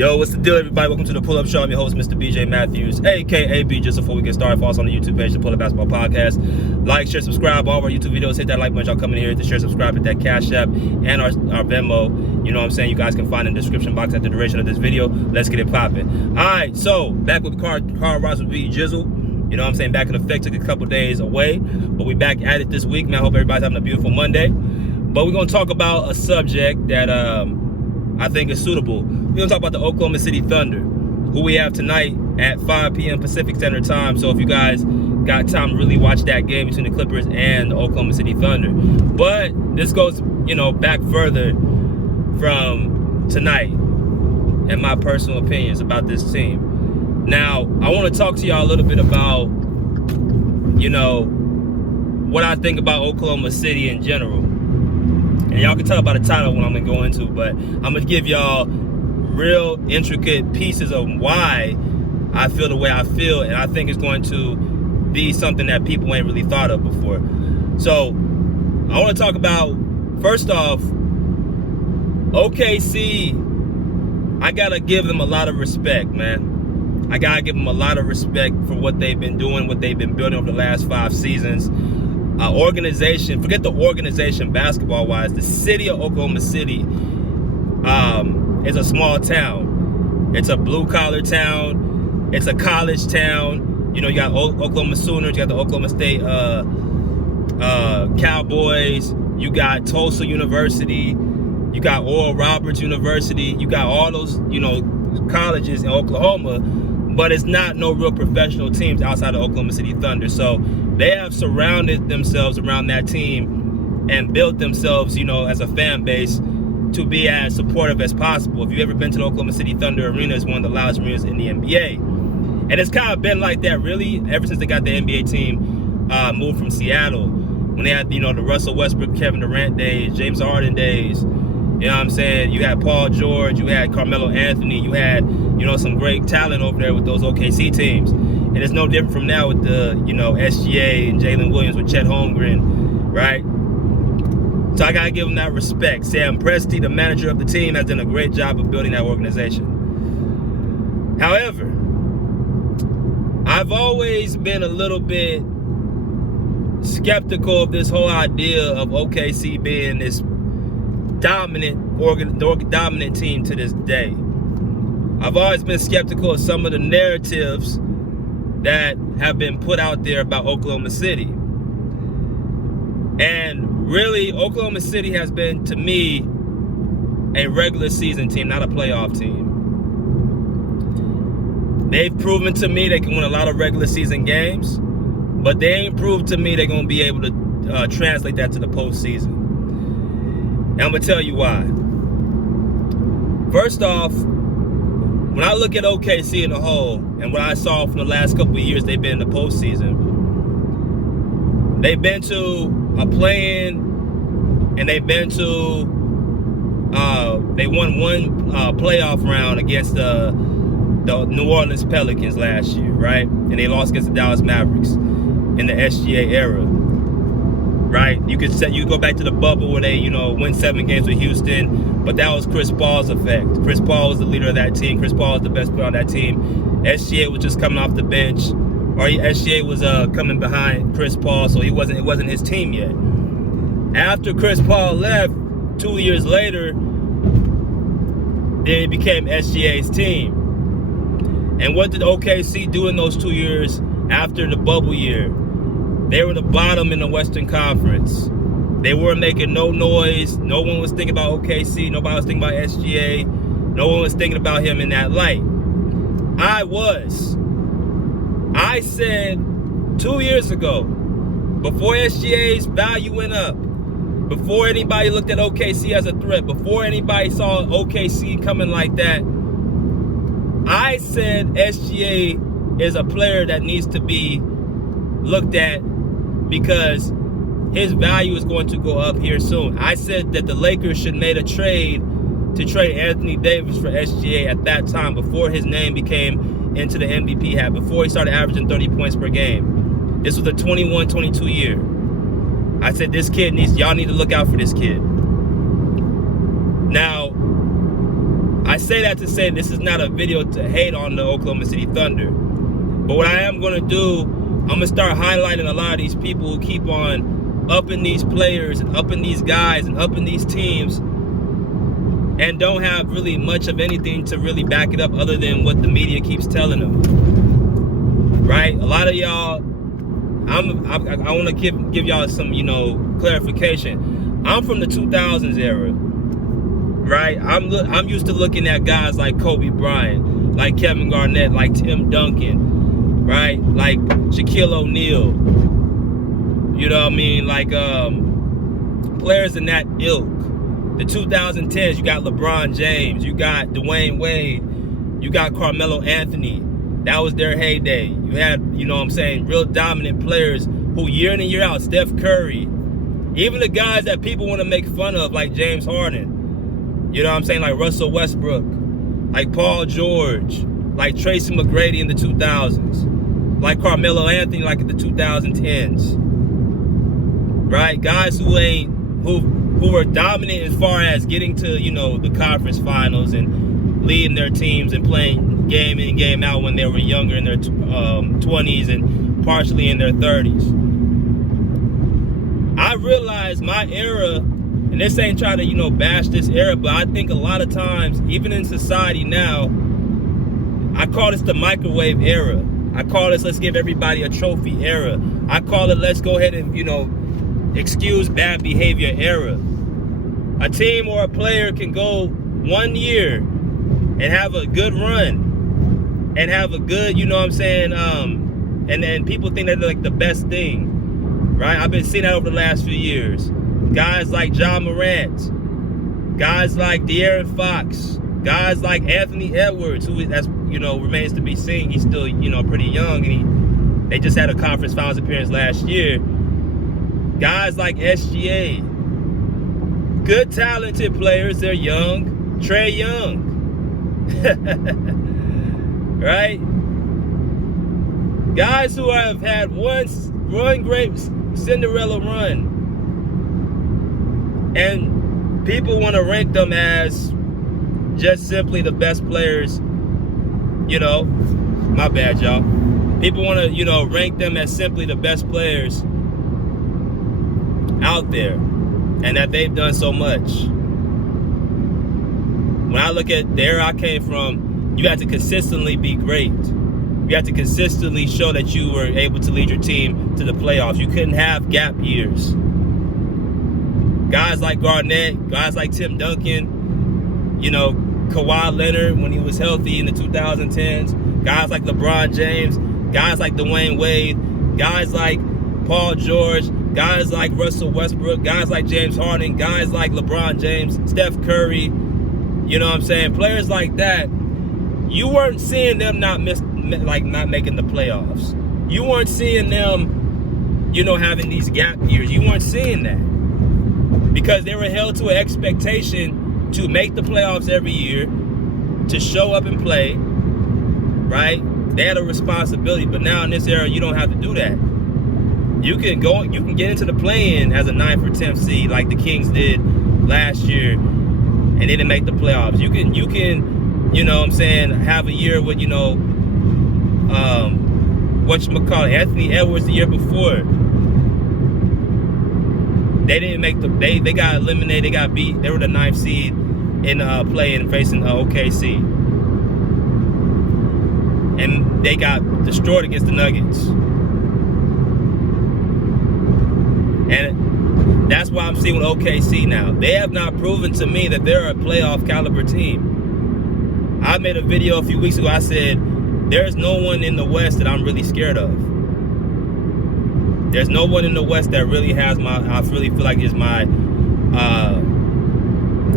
Yo, what's the deal, everybody? Welcome to the Pull Up Show. I'm your host, Mr. BJ Matthews, aka B. Just before we get started, follow us on the YouTube page, the Pull Up Basketball Podcast. Like, share, subscribe. All of our YouTube videos, hit that like button. Y'all coming here to share, subscribe, hit that Cash App and our Venmo. You know what I'm saying? You guys can find in the description box at the duration of this video. Let's get it popping. All right, so back with Car Ross with B Jizzle. You know what I'm saying? Back in effect, took a couple days away, but we back at it this week. Man, I hope everybody's having a beautiful Monday. But we're gonna talk about a subject that I think is suitable. We're gonna talk about the Oklahoma City Thunder, who we have tonight at 5 p.m. Pacific Standard Time. So if you guys got time to really watch that game between the Clippers and the Oklahoma City Thunder. But this goes, back further from tonight and my personal opinions about this team. Now, I want to talk to y'all a little bit about, what I think about Oklahoma City in general. And y'all can tell by the title what I'm going to go into, but I'm going to give y'all real intricate pieces of why I feel the way I feel, and I think it's going to be something that people ain't really thought of before. So I want to talk about, first off, OKC. I got to give them a lot of respect, man. I got to give them a lot of respect for what they've been doing, what they've been building over the last 5 seasons. Organization, forget the organization basketball-wise, the city of Oklahoma City is a small town. It's a blue-collar town. It's a college town. You got Oklahoma Sooners, you got the Oklahoma State Cowboys, you got Tulsa University, you got Oral Roberts University, you got all those, colleges in Oklahoma, but it's not no real professional teams outside of Oklahoma City Thunder. So they have surrounded themselves around that team and built themselves, as a fan base to be as supportive as possible. If you've ever been to the Oklahoma City Thunder Arena, it's one of the loudest arenas in the NBA. And it's kind of been like that, really, ever since they got the NBA team moved from Seattle. When they had, the Russell Westbrook, Kevin Durant days, James Harden days. You know what I'm saying? You had Paul George, you had Carmelo Anthony, you had, some great talent over there with those OKC teams. And it's no different from now with the, SGA and Jalen Williams with Chet Holmgren, right? So I got to give them that respect. Sam Presti, the manager of the team, has done a great job of building that organization. However, I've always been a little bit skeptical of this whole idea of OKC being this dominant team to this day. I've always been skeptical of some of the narratives that have been put out there about Oklahoma City. And really, Oklahoma City has been, to me, a regular season team, not a playoff team. They've proven to me they can win a lot of regular season games, but they ain't proved to me they're going to be able to translate that to the postseason. And I'm going to tell you why. First off, when I look at OKC in a whole, and what I saw from the last couple of years they've been in the postseason, they've been to a play-in, and they've been to, they won one playoff round against the New Orleans Pelicans last year, right? And they lost against the Dallas Mavericks in the SGA era, right? You could go back to the bubble where they, win 7 games with Houston, but that was Chris Paul's effect. Chris Paul was the leader of that team. Chris Paul was the best player on that team. SGA was just coming off the bench, or SGA was coming behind Chris Paul, so it wasn't his team yet. After Chris Paul left, 2 years later, then it became SGA's team. And what did OKC do in those 2 years after the bubble year? They were the bottom in the Western Conference. They weren't making no noise. No one was thinking about OKC. Nobody was thinking about SGA. No one was thinking about him in that light. I was. I said 2 years ago, before SGA's value went up, before anybody looked at OKC as a threat, before anybody saw OKC coming like that, I said SGA is a player that needs to be looked at because his value is going to go up here soon. I said that the Lakers should make a trade to trade Anthony Davis for SGA at that time, before his name became into the MVP hat, before he started averaging 30 points per game. This was a 21-22 year. I said this kid y'all need to look out for this kid. Now, I say that to say this is not a video to hate on the Oklahoma City Thunder. But what I am going to do, I'm going to start highlighting a lot of these people who keep on upping these players and upping these guys and upping these teams and don't have really much of anything to really back it up other than what the media keeps telling them. Right? A lot of y'all, I want to give y'all some, clarification. I'm from the 2000s era. Right? I'm used to looking at guys like Kobe Bryant, like Kevin Garnett, like Tim Duncan, right? Like Shaquille O'Neal. You know what I mean? Like players in that ilk. The 2010s, you got LeBron James, you got Dwayne Wade, you got Carmelo Anthony. That was their heyday. You had, real dominant players who year in and year out, Steph Curry, even the guys that people want to make fun of, like James Harden. You know what I'm saying? Like Russell Westbrook, like Paul George, like Tracy McGrady in the 2000s, like Carmelo Anthony like in the 2010s. Right? Guys who were dominant as far as getting to, the conference finals and leading their teams and playing game in, game out when they were younger in their 20s and partially in their 30s. I realized my era, and this ain't trying to, bash this era, but I think a lot of times, even in society now, I call this the microwave era. I call this let's give everybody a trophy era. I call it let's go ahead and, excuse bad behavior era. A team or a player can go 1 year and have a good run and have a good, and then people think that they're like the best thing, right? I've been seeing that over the last few years. Guys like John Morant, guys like De'Aaron Fox, guys like Anthony Edwards, who remains to be seen. He's still, pretty young, and they just had a conference finals appearance last year. Guys like SGA, good talented players. They're young. Trae Young, right? Guys who have had one great Cinderella run. And people want to rank them as just simply the best players, my bad, y'all. People want to, rank them as simply the best players out there and that they've done so much. When I look at the era I came from, you had to consistently be great. You had to consistently show that you were able to lead your team to the playoffs. You couldn't have gap years. Guys like Garnett, guys like Tim Duncan, Kawhi Leonard when he was healthy in the 2010s, guys like LeBron James, guys like Dwayne Wade, guys like Paul George, guys like Russell Westbrook, guys like James Harden, guys like LeBron James, Steph Curry, players like that, you weren't seeing them not making the playoffs. You weren't seeing them, having these gap years. You weren't seeing that. Because they were held to an expectation to make the playoffs every year, to show up and play, right? They had a responsibility, but now in this era, you don't have to do that. You can get into the play-in as a 9th or 10th seed like the Kings did last year, and they didn't make the playoffs. You can, have a year with, Anthony Edwards the year before. They didn't make they got eliminated, they got beat. They were the 9th seed in play-in facing OKC. And they got destroyed against the Nuggets. And that's why I'm seeing with OKC now. They have not proven to me that they're a playoff caliber team. I made a video a few weeks ago. I said, there's no one in the West that I'm really scared of. There's no one in the West that really has I really feel like is my,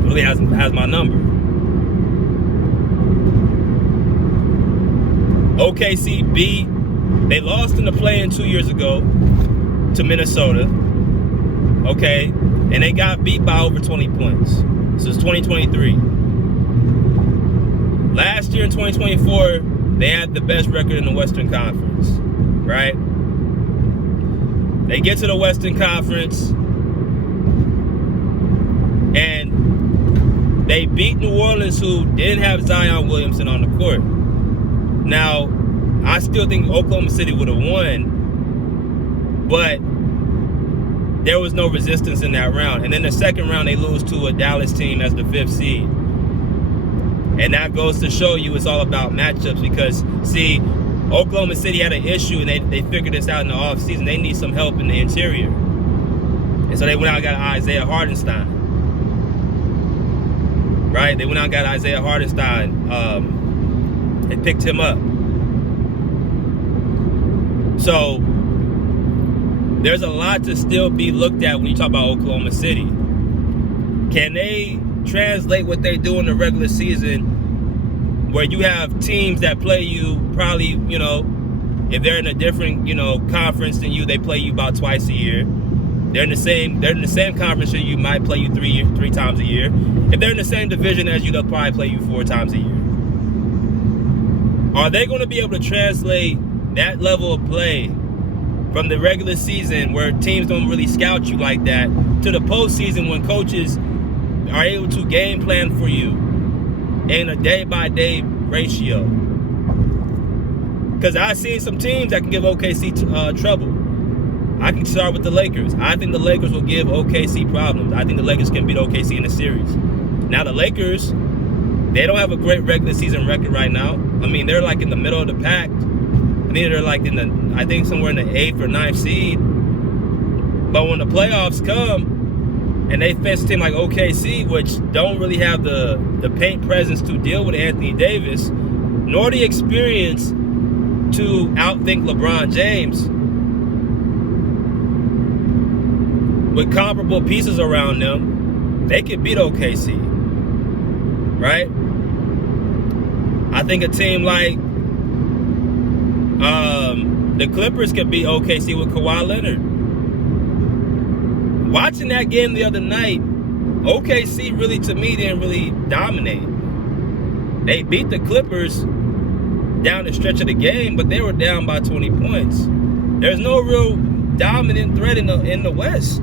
really has my number. OKC they lost in the play-in 2 years ago to Minnesota, okay? And they got beat by over 20 points. So it's 2023. Last year in 2024, they had the best record in the Western Conference, right? They get to the Western Conference, and They beat New Orleans, who didn't have Zion Williamson on the court. Now, I still think Oklahoma City would have won, but there was no resistance in that round. And then the second round, they lose to a Dallas team as the 5th seed. And that goes to show you it's all about matchups because, see, Oklahoma City had an issue, and they figured this out in the offseason. They need some help in the interior. And so they went out and got Isaiah Hartenstein. Right? They went out and got Isaiah Hartenstein. They picked him up. So there's a lot to still be looked at when you talk about Oklahoma City. Can they translate what they do in the regular season, where you have teams that play you probably, if they're in a different, conference than you, they play you about twice a year. They're in the same conference that you, might play you three times a year. If they're in the same division as you, they'll probably play you 4 times a year. Are they going to be able to translate that level of play from the regular season, where teams don't really scout you like that, to the postseason when coaches are able to game plan for you in a day-by-day ratio? Because I've seen some teams that can give OKC trouble. I can start with the Lakers. I think the Lakers will give OKC problems. I think the Lakers can beat OKC in the series. Now, the Lakers, they don't have a great regular season record right now. I mean, they're like in the middle of the pack. I think they're like I think somewhere in the 8th or 9th seed. But when the playoffs come and they face a team like OKC, which don't really have the paint presence to deal with Anthony Davis, nor the experience to outthink LeBron James, with comparable pieces around them, they could beat OKC, right? I think a team like the Clippers could beat OKC with Kawhi Leonard. Watching that game the other night, OKC really, to me, didn't really dominate. They beat the Clippers down the stretch of the game, but they were down by 20 points. There's no real dominant threat in the West.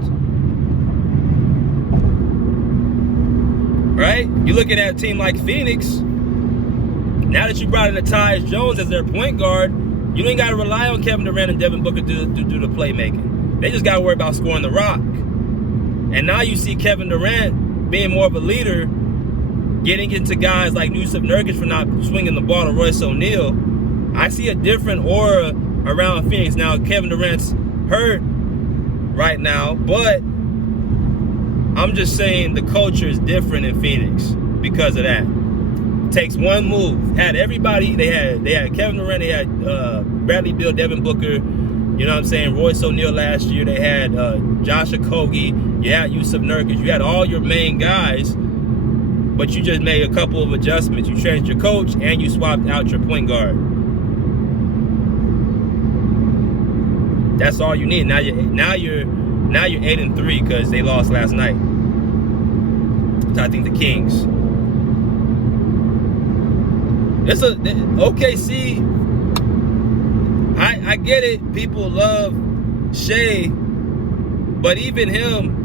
Right? You look at a team like Phoenix. Now that you brought in Tyus Jones as their point guard, you ain't got to rely on Kevin Durant and Devin Booker to do the playmaking. They just got to worry about scoring the rock. And now you see Kevin Durant being more of a leader, getting into guys like Yusuf Nurkic for not swinging the ball to Royce O'Neal. I see a different aura around Phoenix. Now, Kevin Durant's hurt right now, but I'm just saying the culture is different in Phoenix because of that. Takes one move. Had everybody. They had Kevin Durant. They had Bradley Beal, Devin Booker. You know what I'm saying? Royce O'Neal last year. They had Josh Okogie. You had Yusuf Nurkic. You had all your main guys, but you just made a couple of adjustments. You changed your coach and you swapped out your point guard. That's all you need. Now you're 8-3 because they lost last night. So I think the Kings. OKC. I get it. People love Shea, but even him,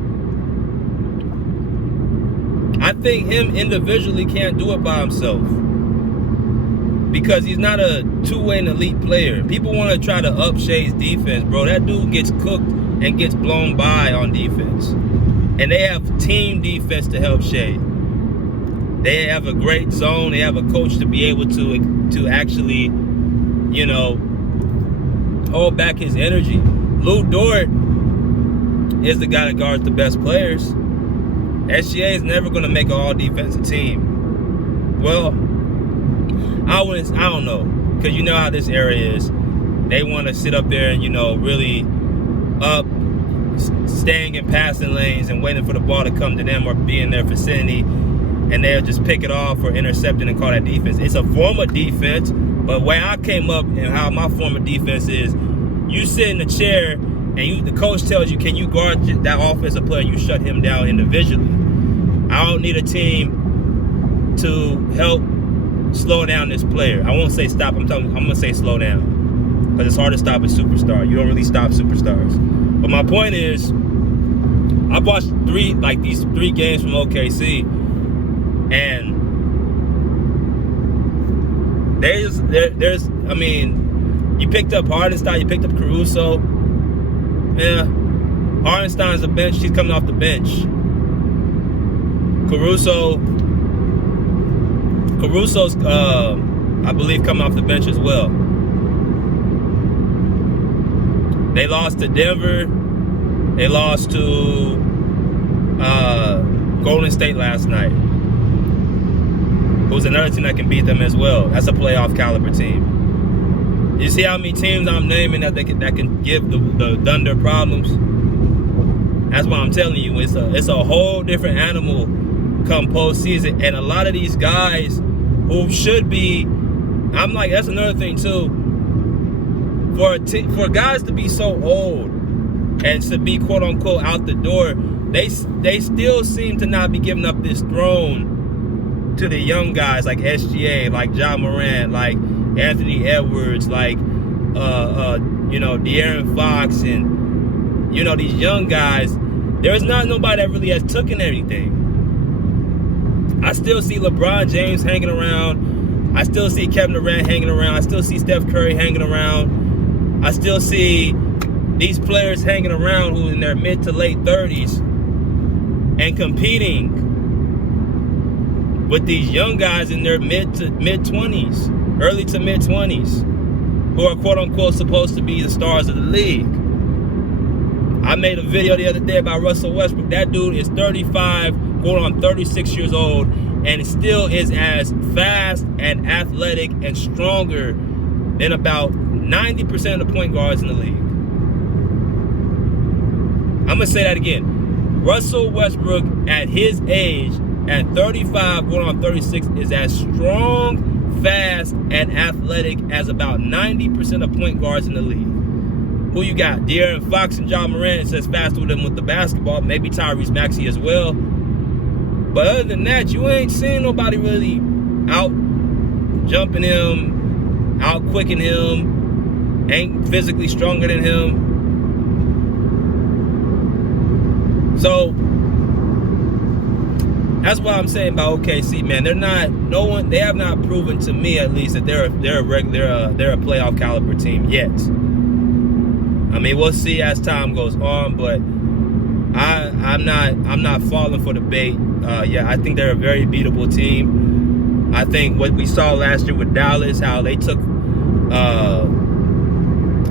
I think him individually can't do it by himself because he's not a two-way and elite player. People want to try to up Shea's defense, bro. That dude gets cooked and gets blown by on defense. And they have team defense to help Shea. They have a great zone. They have a coach to be able to actually, hold back his energy. Lou Dort is the guy that guards the best players. SGA is never going to make an all-defensive team. Well, I don't know. Because you know how this area is. They want to sit up there and, really up, staying in passing lanes and waiting for the ball to come to them or be in their vicinity. And they'll just pick it off or intercept it and call that defense. It's a form of defense. But where I came up and how my form of defense is, you sit in the chair and the coach tells you, can you guard that offensive player? You shut him down individually. I don't need a team to help slow down this player. I won't say stop. I'm going to say slow down because it's hard to stop a superstar. You don't really stop superstars. But my point is, I've watched these three games from OKC, And there's I mean, you picked up Hardenstein, you picked up Caruso. Yeah, Hardenstein's the bench. She's coming off the bench. Caruso's I believe coming off the bench as well. They lost to Denver. They lost to Golden State last night, who's another team that can beat them as well. That's a playoff caliber team. You see how many teams I'm naming that can give the Thunder problems? That's why I'm telling you, it's a whole different animal come postseason. And a lot of these guys who should be, I'm like, that's another thing too. For guys to be so old and to be quote unquote out the door, they still seem to not be giving up this throne to the young guys like SGA, like Ja Morant, like Anthony Edwards, like De'Aaron Fox, and these young guys. There's not nobody that really has taken anything. I still see LeBron James hanging around. I still see Kevin Durant hanging around. I still see Steph Curry hanging around. I still see these players hanging around who in their mid to late 30s and competing with these young guys in their mid 20s, early to mid 20s, who are quote unquote supposed to be the stars of the league. I made a video the other day about Russell Westbrook. That dude is 35, going on 36 years old, and still is as fast and athletic and stronger than about 90% of the point guards in the league. I'm going to say that again. Russell Westbrook at his age, at 35, going on 36, is as strong, fast, and athletic as about 90% of point guards in the league. Who you got? De'Aaron Fox and Ja Morant says faster with them with the basketball. Maybe Tyrese Maxey as well. But other than that, you ain't seeing nobody really out jumping him, out quicking him, ain't physically stronger than him. So that's what I'm saying about OKC, man. They have not proven to me at least that they're a playoff caliber team yet. I mean, we'll see as time goes on, but I'm not falling for the bait. I think they're a very beatable team. I think what we saw last year with Dallas, how they took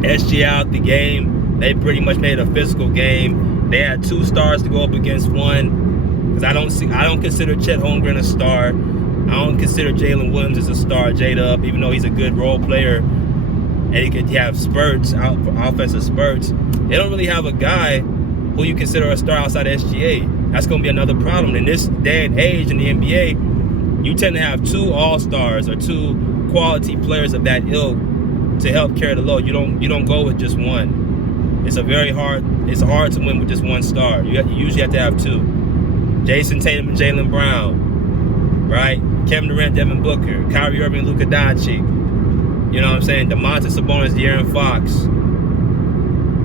SG out the game, they pretty much made a physical game. They had 2 stars to go up against one, because I don't consider Chet Holmgren a star. I don't consider Jalen Williams as a star, J-Dub, even though he's a good role player. And he could have spurts, offensive spurts. They don't really have a guy who you consider a star outside of SGA. That's going to be another problem. In this day and age in the NBA, you tend to have 2 all-stars or 2 quality players of that ilk to help carry the load. You don't go with just one. It's hard to win with just one star. You usually have to have 2. Jason Tatum and Jaylen Brown, right? Kevin Durant, Devin Booker, Kyrie Irving, Luka Doncic. You know what I'm saying? Domantas Sabonis, De'Aaron Fox.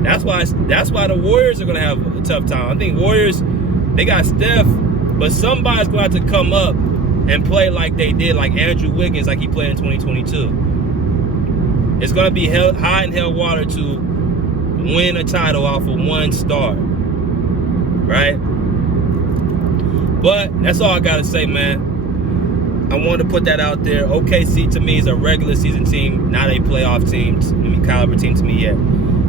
That's why the Warriors are going to have a tough time. I think Warriors, they got Steph, but somebody's going to have to come up and play like they did, like Andrew Wiggins, like he played in 2022. It's going to be high in hell water to win a title off of one star, right? But that's all I got to say, man. I wanted to put that out there. OKC to me is a regular season team, not a playoff team, caliber team to me yet.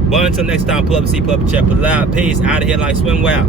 But until next time, pull up, see, pull up, check, pull out. Peace. Out of here like swim well.